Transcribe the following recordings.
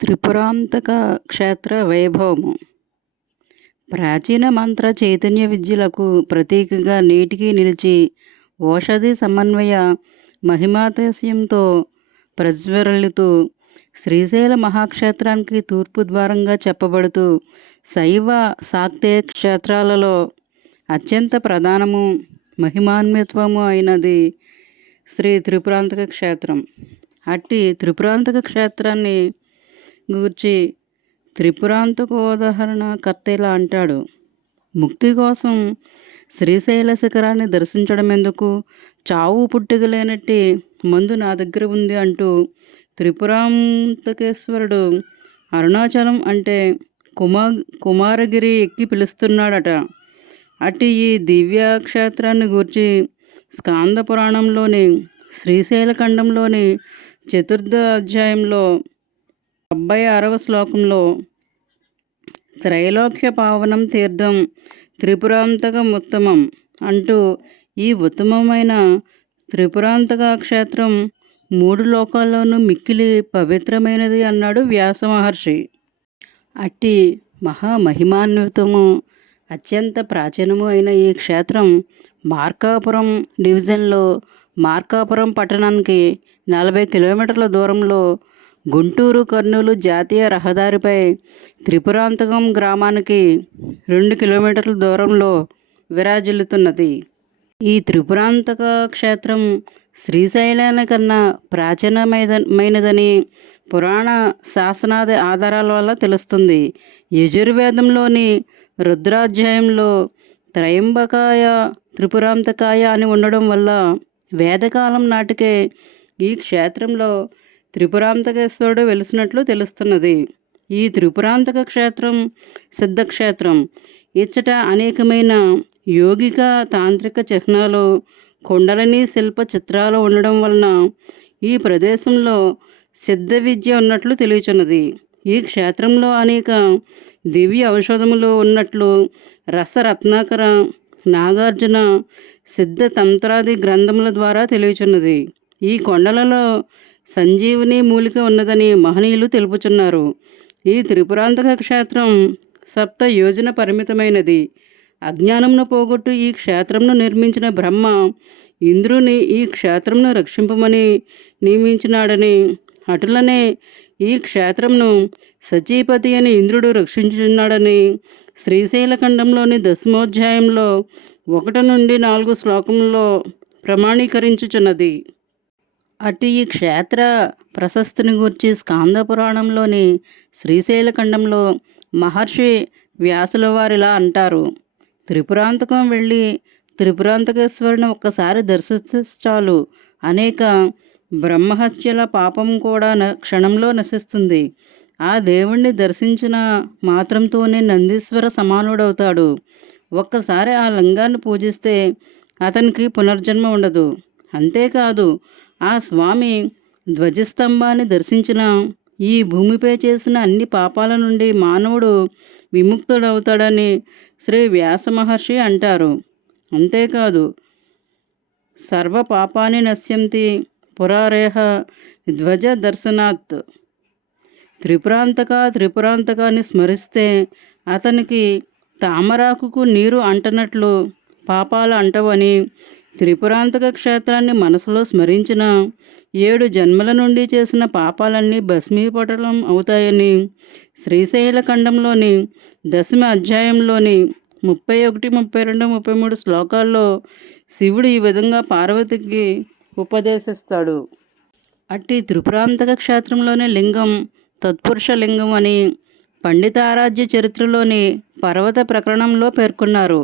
త్రిపురాంతక క్షేత్ర వైభవము ప్రాచీన మంత్ర చైతన్య విద్యలకు ప్రతీకగా నేటికి నిలిచి ఓషధి సమన్వయ మహిమాతిశయంతో ప్రజ్వరిల్లుతూ శ్రీశైల మహాక్షేత్రానికి తూర్పు ద్వారంగా చెప్పబడుతూ శైవ శాక్తేయ క్షేత్రాలలో అత్యంత ప్రధానము మహిమాన్వితము అయినది శ్రీ త్రిపురాంతక క్షేత్రం అట్టి త్రిపురాంతక క్షేత్రాన్ని గూర్చి త్రిపురాంతకోదాహరణ కర్త ఇలా అంటాడు. ముక్తి కోసం శ్రీశైల శిఖరాన్ని దర్శించడం ఎందుకు చావు పుట్టుకలేనట్టి మందు నా దగ్గర ఉంది అంటూ త్రిపురాంతకేశ్వరుడు అరుణాచలం అంటే కుమా కుమారగిరి ఎక్కి పిలుస్తున్నాడట. అటు ఈ దివ్య క్షేత్రాన్ని గూర్చి స్కాంద పురాణంలోని శ్రీశైల ఖండంలోని చతుర్థ అధ్యాయంలో డెబ్బై ఆరవ శ్లోకంలో త్రైలోక్య పావనం తీర్థం త్రిపురాంతకం ఉత్తమం అంటూ ఈ ఉత్తమమైన త్రిపురాంతక క్షేత్రం మూడు లోకాల్లోనూ మిక్కిలి పవిత్రమైనది అన్నాడు వ్యాస మహర్షి. అట్టి మహామహిమాన్వితము అత్యంత ప్రాచీనము అయిన ఈ క్షేత్రం మార్కాపురం డివిజన్లో మార్కాపురం పట్టణానికి నలభై కిలోమీటర్ల దూరంలో గుంటూరు కర్నూలు జాతీయ రహదారిపై త్రిపురాంతకం గ్రామానికి రెండు కిలోమీటర్ల దూరంలో విరాజిల్లుతున్నది. ఈ త్రిపురాంతక క్షేత్రం శ్రీశైలానికన్నా ప్రాచీనమైనదని పురాణ శాసనాది ఆధారాల వల్ల తెలుస్తుంది. యజుర్వేదంలోని రుద్రాధ్యాయంలో త్రయంబకాయ త్రిపురాంతకాయ అని ఉండడం వల్ల వేదకాలం నాటికే ఈ క్షేత్రంలో త్రిపురాంతకేశ్వరుడు వెలిసినట్లు తెలుస్తున్నది. ఈ త్రిపురాంతక క్షేత్రం సిద్ధక్షేత్రం ఇచ్చట అనేకమైన యోగిక తాంత్రిక చిహ్నాలు కొండలని శిల్ప చిత్రాలు ఉండడం వలన ఈ ప్రదేశంలో సిద్ధ విద్య ఉన్నట్లు తెలియచున్నది. ఈ క్షేత్రంలో అనేక దివ్య ఔషధములు ఉన్నట్లు రసరత్నాకర నాగార్జున సిద్ధ తంత్రాది గ్రంథముల ద్వారా తెలియచున్నది. ఈ కొండలలో సంజీవిని మూలిక ఉన్నదని మహనీయులు తెలుపుచున్నారు. ఈ త్రిపురాంతక క్షేత్రం సప్త యోజన పరిమితమైనది. అజ్ఞానంను పోగొట్టు ఈ క్షేత్రంను నిర్మించిన బ్రహ్మ ఇంద్రుని ఈ క్షేత్రంను రక్షింపమని నియమించినాడని అటులనే ఈ క్షేత్రంను సచీపతి అని ఇంద్రుడు రక్షించున్నాడని శ్రీశైలఖండంలోని దశమోధ్యాయంలో ఒకటి నుండి నాలుగు శ్లోకంలో ప్రమాణీకరించుచున్నది. అటు ఈ క్షేత్ర ప్రశస్తిని గురించి స్కాంద పురాణంలోని శ్రీశైలఖండంలో మహర్షి వ్యాసుల వారిలా అంటారు. త్రిపురాంతకం వెళ్ళి త్రిపురాంతకేశ్వరుని ఒక్కసారి దర్శిస్తే చాలు. అనేక బ్రహ్మహత్యల పాపం కూడా న క్షణంలో నశిస్తుంది. ఆ దేవుణ్ణి దర్శించిన మాత్రంతోనే నందీశ్వర సమానుడవుతాడు. ఒక్కసారి ఆ లింగాన్ని పూజిస్తే అతనికి పునర్జన్మ ఉండదు. అంతేకాదు ఆ స్వామి ధ్వజస్తంభాన్ని దర్శించిన ఈ భూమిపై చేసిన అన్ని పాపాల నుండి మానవుడు విముక్తుడవుతాడని శ్రీ వ్యాస మహర్షి అంటారు. అంతేకాదు సర్వ పాపాన్ని నశ్యంతి పురారేహ ధ్వజ దర్శనాత్ త్రిపురాంతక త్రిపురాంతకాన్ని స్మరిస్తే అతనికి తామరాకుకు నీరు అంటనట్లు పాపాలు అంటవని త్రిపురాంతక క్షేత్రాన్ని మనసులో స్మరించిన ఏడు జన్మల నుండి చేసిన పాపాలన్నీ భస్మీపటలం అవుతాయని శ్రీశైలఖండంలోని దశమ అధ్యాయంలోని ముప్పై ఒకటి ముప్పై రెండు ముప్పై మూడు శ్లోకాల్లో శివుడు ఈ విధంగా పార్వతికి ఉపదేశిస్తాడు. అట్టి త్రిపురాంతక క్షేత్రంలోని లింగం తత్పురుష లింగం అని పండితారాధ్య చరిత్రలోని పర్వత ప్రకరణంలో పేర్కొన్నారు.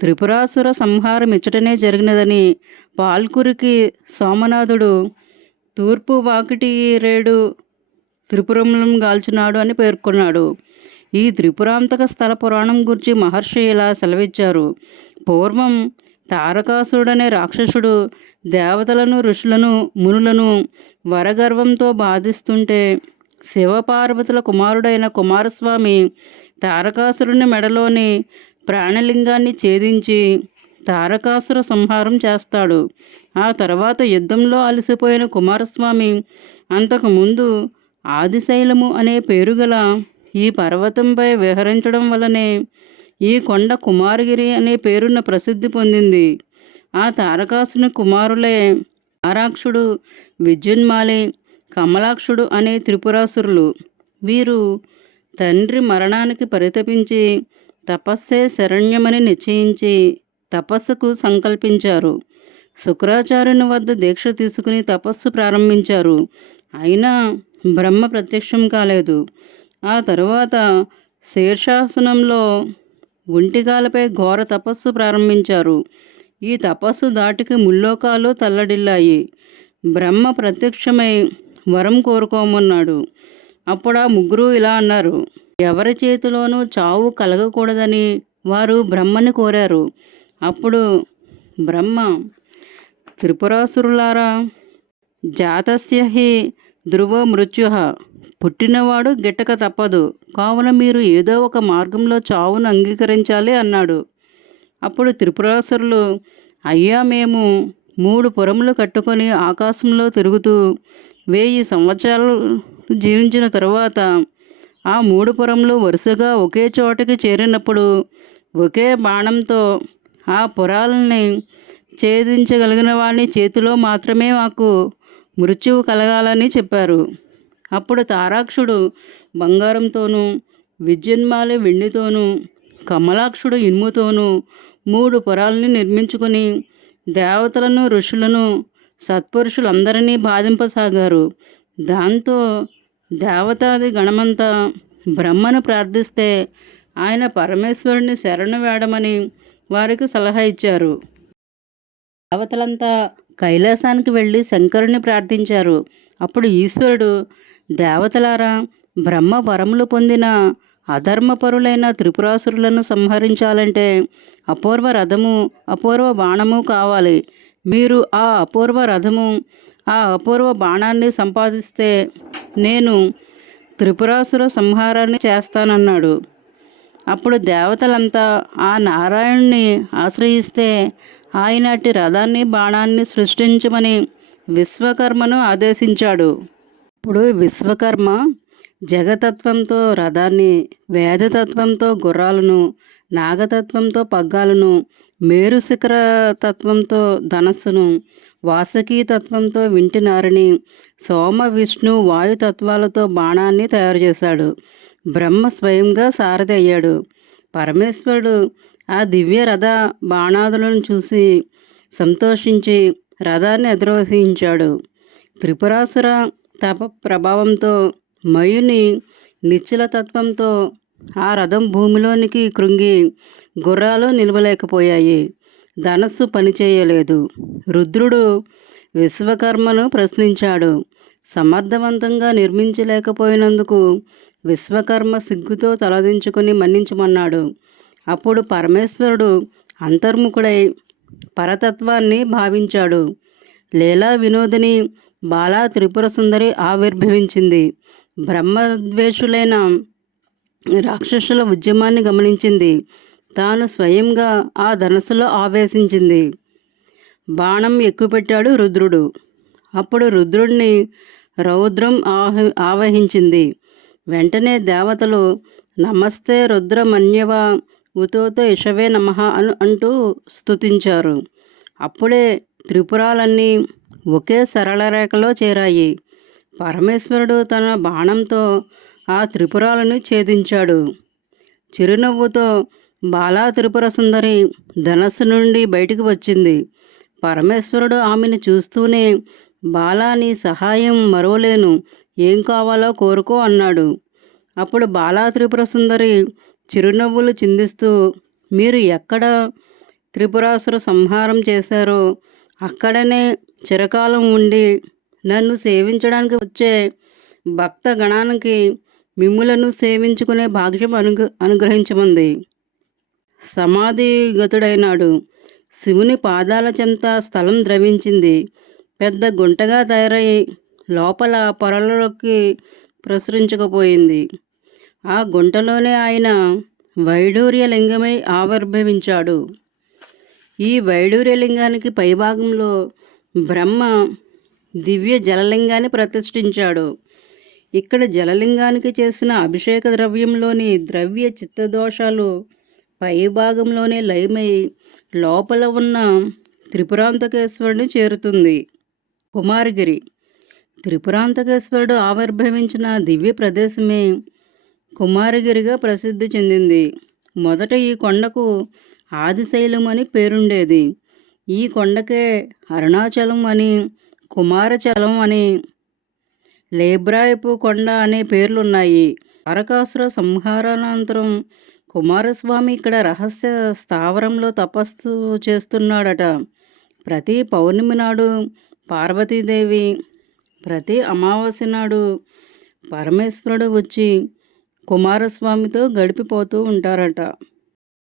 త్రిపురాసుర సంహారం ఇచ్చటనే జరిగినదని పాల్కురికి సోమనాథుడు తూర్పు వాకిటి రేడు త్రిపురములం గాల్చున్నాడు అని పేర్కొన్నాడు. ఈ త్రిపురాంతక స్థల పురాణం గురించి మహర్షి ఇలా సెలవిచ్చారు. పూర్వం తారకాసుడనే రాక్షసుడు దేవతలను ఋషులను మునులను వరగర్వంతో బాధిస్తుంటే శివపార్వతుల కుమారుడైన కుమారస్వామి తారకాసురుని మెడలోని ప్రాణలింగాన్ని ఛేదించి తారకాసుర సంహారం చేస్తాడు. ఆ తర్వాత యుద్ధంలో అలసిపోయిన కుమారస్వామి అంతకుముందు ఆదిశైలము అనే పేరుగల ఈ పర్వతంపై విహరించడం వలనే ఈ కొండ కుమారగిరి అనే పేరున ప్రసిద్ధి పొందింది. ఆ తారకాసుని కుమారులే ఆరాక్షుడు విద్యున్మాలి కమలాక్షుడు అనే త్రిపురాసురులు. వీరు తండ్రి మరణానికి పరితపించి తపస్సే శరణ్యమని నిశ్చయించి తపస్సుకు సంకల్పించారు. శుక్రాచార్యుని వద్ద దీక్ష తీసుకుని తపస్సు ప్రారంభించారు. అయినా బ్రహ్మ ప్రత్యక్షం కాలేదు. ఆ తరువాత శీర్షాసనంలో ఒంటికాలపై ఘోర తపస్సు ప్రారంభించారు. ఈ తపస్సు దాటికి ముల్లోకాలు తల్లడిల్లాయి. బ్రహ్మ ప్రత్యక్షమై వరం కోరుకోమన్నాడు. అప్పుడు ఆ ముగ్గురు ఇలా అన్నారు. ఎవరి చేతిలోనూ చావు కలగకూడదని వారు బ్రహ్మని కోరారు. అప్పుడు బ్రహ్మ త్రిపురాసురులారా జాతస్య హి ధ్రువ మృత్యు. పుట్టినవాడు గిట్టక తప్పదు. కావున మీరు ఏదో ఒక మార్గంలో చావును అంగీకరించాలి అన్నాడు. అప్పుడు త్రిపురాసురులు అయ్యా మేము మూడు పురములు కట్టుకొని ఆకాశంలో తిరుగుతూ వెయ్యి సంవత్సరాలు జీవించిన తరువాత ఆ మూడు పురములు వరుసగా ఒకే చోటకి చేరినప్పుడు ఒకే బాణంతో ఆ పురాలని ఛేదించగలిగిన వాని చేతిలో మాత్రమే మాకు మృత్యువు కలగాలని చెప్పారు. అప్పుడు తారాక్షుడు బంగారంతోనూ విద్యున్మాలి వెండితోనూ కమలాక్షుడు ఇనుముతోనూ మూడు పురాలని నిర్మించుకొని దేవతలను ఋషులను సత్పురుషులందరినీ బాధింపసాగారు. దాంతో దేవతాది గణమంతా బ్రహ్మను ప్రార్థిస్తే ఆయన పరమేశ్వరుని శరణు వేడమని వారికి సలహా ఇచ్చారు. దేవతలంతా కైలాసానికి వెళ్ళి శంకరుని ప్రార్థించారు. అప్పుడు ఈశ్వరుడు దేవతలారా బ్రహ్మ వరములు పొందిన అధర్మపరులైన త్రిపురాసురులను సంహరించాలంటే అపూర్వ రథము అపూర్వ బాణము కావాలి. మీరు ఆ అపూర్వ రథము ఆ అపూర్వ బాణాన్ని సంపాదిస్తే నేను త్రిపురాసుర సంహారాన్ని చేస్తానన్నాడు. అప్పుడు దేవతలంతా ఆ నారాయణ్ణి ఆశ్రయిస్తే ఆయన అట్టి రథాన్ని బాణాన్ని సృష్టించమని విశ్వకర్మను ఆదేశించాడు. ఇప్పుడు విశ్వకర్మ జగతత్వంతో రథాన్ని వేదతత్వంతో గుర్రాలను నాగతత్వంతో పగ్గాలను మేరు శిఖర తత్వంతో ధనస్సును వాసకీ తత్వంతో వింటినారిని సోమ విష్ణు వాయుతత్వాలతో బాణాన్ని తయారు చేశాడు బ్రహ్మ స్వయంగా సారథి అయ్యాడు పరమేశ్వరుడు ఆ దివ్య రథ బాణాదులను చూసి సంతోషించి రథాన్ని అధిరోహించాడు. త్రిపురాసుర తప ప్రభావంతో మయుని నిశ్చల తత్వంతో ఆ రథం భూమిలోనికి కృంగి గుర్రాలు నిలవలేకపోయాయి. ధనస్సు పనిచేయలేదు. రుద్రుడు విశ్వకర్మను ప్రశ్నించాడు. సమర్థవంతంగా నిర్మించలేకపోయినందుకు విశ్వకర్మ సిగ్గుతో తలదించుకుని మన్నించమన్నాడు. అప్పుడు పరమేశ్వరుడు అంతర్ముఖుడై పరతత్వాన్ని భావించాడు. లీలా వినోదిని బాలా త్రిపుర సుందరి ఆవిర్భవించింది. బ్రహ్మద్వేషులైన రాక్షసుల ఉద్యమాన్ని గమనించింది. తాను స్వయంగా ఆ ధనస్సులో ఆవేశించింది. బాణం ఎక్కుపెట్టాడు రుద్రుడు. అప్పుడు రుద్రుడిని రౌద్రం ఆహ ఆవహించింది. వెంటనే దేవతలు నమస్తే రుద్రమన్యవ ఉతోతో ఇషవే నమ అను అంటూ స్తుతించారు. అప్పుడే త్రిపురాలన్నీ ఒకే సరళ రేఖలో చేరాయి. పరమేశ్వరుడు తన బాణంతో ఆ త్రిపురాలను ఛేదించాడు. చిరునవ్వుతో బాలా త్రిపుర సుందరి ధనస్సు నుండి బయటికి వచ్చింది. పరమేశ్వరుడు ఆమెను చూస్తూనే బాలా నీ సహాయం మరవలేను ఏం కావాలో కోరుకో అన్నాడు. అప్పుడు బాలా త్రిపుర సుందరి చిరునవ్వులు చిందిస్తూ మీరు ఎక్కడ త్రిపురాసుర సంహారం చేశారో అక్కడనే చిరకాలం ఉండి నన్ను సేవించడానికి వచ్చే భక్త గణానికి మిమ్ములను సేవించుకునే భాగ్యం అనుగ్ర అనుగ్రహించమంది. సమాధిగతుడైనాడు శివుని పాదాల చెంత స్థలం ద్రవించింది. పెద్ద గుంటగా తయారై లోపల పొరలలోకి ప్రసరించకపోయింది. ఆ గుంటలోనే ఆయన వైడూర్యలింగమై ఆవిర్భవించాడు. ఈ వైడూర్య లింగానికి పైభాగంలో బ్రహ్మ దివ్య జలలింగాన్ని ప్రతిష్ఠించాడు. ఇక్కడ జలలింగానికి చేసిన అభిషేక ద్రవ్యంలోని ద్రవ్య చిత్తదోషాలు పై భాగంలోనే లయమై లోపల ఉన్న త్రిపురాంతకేశ్వరుని చేరుతుంది. కుమారగిరి. త్రిపురాంతకేశ్వరుడు ఆవిర్భవించిన దివ్య ప్రదేశమే కుమారగిరిగా ప్రసిద్ధి చెందింది. మొదట ఈ కొండకు ఆదిశైలం అని పేరుండేది. ఈ కొండకే అరుణాచలం అని కుమారచలం అని లేబ్రాయపు కొండ అనే పేర్లున్నాయి. తారకాసుర సంహారానంతరం కుమారస్వామి ఇక్కడ రహస్య స్థావరంలో తపస్సు చేస్తున్నాడట. ప్రతి పౌర్ణమి నాడు పార్వతీదేవి ప్రతి అమావాస్య నాడు పరమేశ్వరుడు వచ్చి కుమారస్వామితో గడిపిపోతూ ఉంటారట.